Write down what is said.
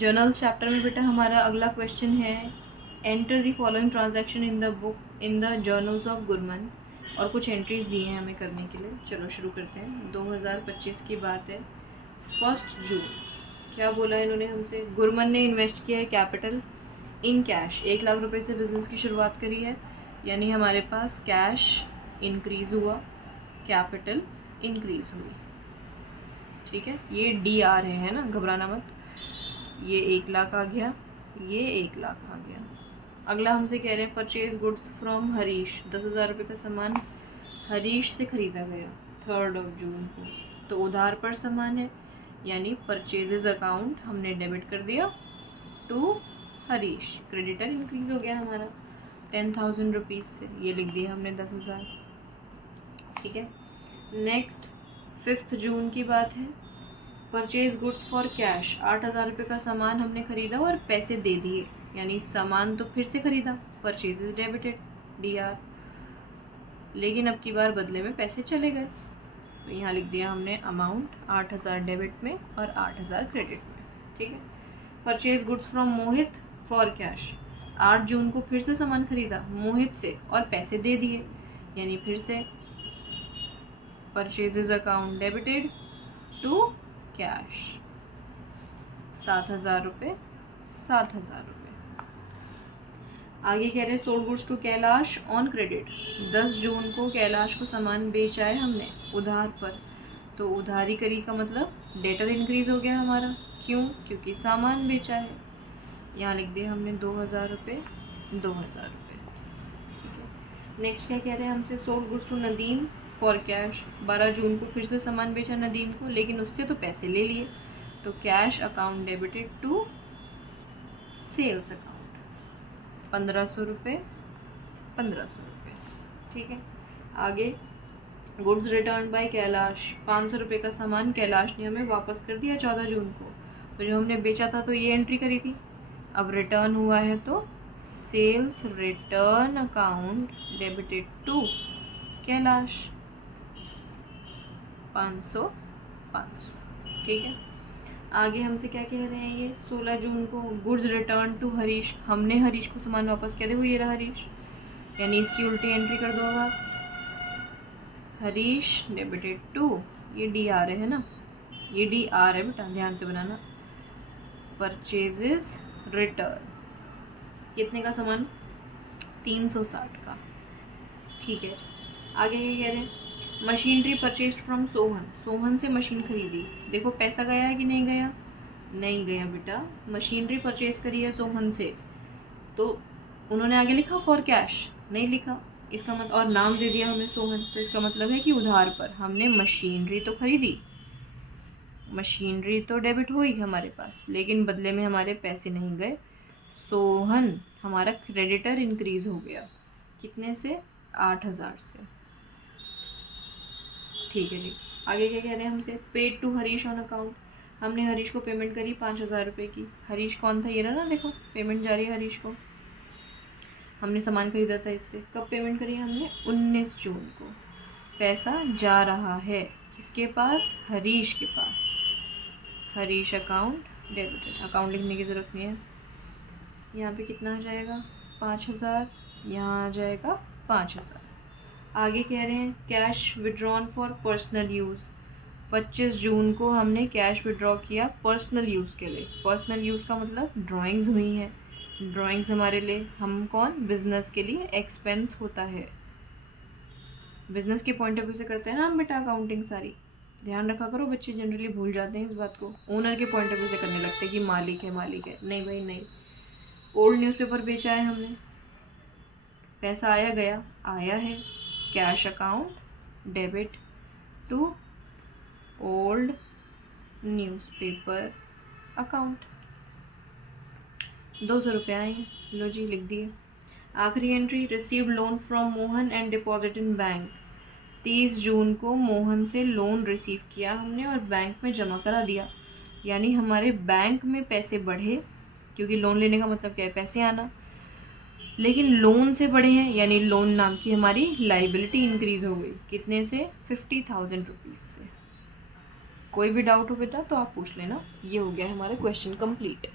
Journals chapter में बेटा हमारा अगला क्वेश्चन है, enter the following transaction in the book in the journals of Gurman, और कुछ एंट्रीज दी हैं हमें करने के लिए। चलो शुरू करते हैं। 2025 की बात है, 1 जून। क्या बोला इन्होंने हमसे? गुरमन ने इन्वेस्ट किया है कैपिटल इन कैश, 1 लाख रुपए से बिजनेस की शुरुआत करी है, यानी हमारे पास कैश इंक्रीज़ हुआ, कैपिटल इंक्रीज़ हुई। ठीक है, ये डी आ रहे हैं ना, घबराना मत। ये 1 लाख आ गया, ये 1 लाख आ गया। अगला हमसे कह रहे हैं परचेज गुड्स फ्रॉम हरीश, 10,000 रुपये का सामान हरीश से ख़रीदा गया 3 जून को, तो उधार पर सामान है, यानी परचेजेज अकाउंट हमने डेबिट कर दिया टू हरीश। क्रेडिटर इंक्रीज़ हो गया हमारा 10,000 रुपीज़ से, ये लिख दिया हमने 10,000। ठीक है, नेक्स्ट 5 जून की बात है, परचेज गुड्स फॉर कैश, 8,000 रुपये का सामान हमने ख़रीदा और पैसे दे दिए, यानी सामान तो फिर से ख़रीदा, परचेजेज डेबिटेड DR, लेकिन अब की बार बदले में पैसे चले गए, तो यहाँ लिख दिया हमने अमाउंट 8,000 डेबिट में और 8,000 क्रेडिट में। ठीक है, purchase goods from Mohit for cash, 8 जून को फिर से सामान ख़रीदा मोहित से और पैसे दे दिए, यानी फिर से purchases account debited to cash, 7,000 रुपये, 7,000 रुपये। आगे कह रहे हैं sold goods to Kailash on credit, 10 जून को कैलाश को सामान बेचा है हमने उधार पर, तो उधारी करी का मतलब डेटर इंक्रीज़ हो गया हमारा। क्यों? क्योंकि सामान बेचा है, यहाँ लिख दिया हमने 2,000 रुपये, 2,000 रुपये। ठीक है, नेक्स्ट क्या कह रहे हैं हमसे, sold goods to Nadeem for cash, 12 जून को फिर से सामान बेचा नदीम को, लेकिन उससे तो पैसे ले लिए, तो cash account debited to sales account, 1,500 रुपये, 1,500 रुपये। ठीक है, आगे गुड्स रिटर्न बाय कैलाश, 500 रुपये का सामान कैलाश ने हमें वापस कर दिया 14 जून को, तो जो हमने बेचा था तो ये एंट्री करी थी, अब रिटर्न हुआ है तो sales return account debited to Kailash, 500, 500। ठीक है, आगे हमसे क्या कह रहे हैं, ये 16 जून को गुड्स रिटर्न टू हरीश, हमने हरीश को सामान वापस किया, देखो ये रहा हरीश, यानी इसकी उल्टी एंट्री कर दो। अब हरीश डेबिटेड टू, ये डी आ रहे हैं ना, ये डी आ रहे बेटा, ध्यान से बनाना, परचेजेस रिटर्न, कितने का सामान? 360 का। ठीक है, आगे क्या कह रहे हैं, machinery purchase from Sohan, Sohan से मशीन खरीदी, देखो पैसा गया है कि नहीं गया? नहीं गया बेटा, मशीनरी परचेज करी है सोहन से, तो उन्होंने आगे लिखा फॉर कैश, नहीं लिखा, इसका मतलब, और नाम दे दिया हमें सोहन, तो इसका मतलब है कि उधार पर हमने मशीनरी तो खरीदी, मशीनरी तो डेबिट हुई हमारे पास, लेकिन बदले में हमारे पैसे नहीं गए, सोहन हमारा क्रेडिटर इंक्रीज़ हो गया, कितने से? 8,000 से। ठीक है जी, आगे क्या कह रहे हैं हमसे, paid to Harish on account, हमने हरीश को पेमेंट करी 5,000 रुपये की, हरीश कौन था? ये रहा ना, देखो पेमेंट जा रही है हरीश को, हमने सामान खरीदा था इससे, कब पेमेंट करी हमने? 19 जून को, पैसा जा रहा है किसके पास? हरीश के पास, हरीश अकाउंट डेबिटेड, अकाउंट लिखने की ज़रूरत नहीं है, यहाँ पे कितना आ जाएगा? 5,000, यहाँ आ जाएगा 5,000। आगे कह रहे हैं cash withdrawn for personal use, 25 जून को हमने कैश विड्रॉ किया पर्सनल यूज़ के लिए, पर्सनल यूज़ का मतलब ड्राइंग्स हुई हैं, ड्राइंग्स हमारे लिए, हम कौन? बिज़नेस के लिए एक्सपेंस होता है, बिज़नेस के पॉइंट ऑफ व्यू से करते हैं ना हम बेटा अकाउंटिंग सारी, ध्यान रखा करो, बच्चे जनरली भूल जाते हैं इस बात को, ओनर के पॉइंट ऑफ व्यू से करने लगते हैं कि मालिक है, मालिक है, नहीं भाई नहीं। ओल्ड न्यूज़पेपर बेचा है हमने, पैसा आया गया, आया है, cash account debit to old newspaper account, 200 रुपये आए, लो जी लिख दिए। आखिरी entry, received loan from Mohan and deposit in bank, 30 जून को मोहन से लोन रिसीव किया हमने और बैंक में जमा करा दिया, यानी हमारे बैंक में पैसे बढ़े, क्योंकि लोन लेने का मतलब क्या है? पैसे आना, लेकिन लोन से बढ़े हैं, यानी लोन नाम की हमारी लाइबिलिटी इंक्रीज़ हो गई, कितने से? 50,000 रुपीज़ से। कोई भी डाउट हो बेटा तो आप पूछ लेना। ये हो गया हमारा क्वेश्चन कंप्लीट।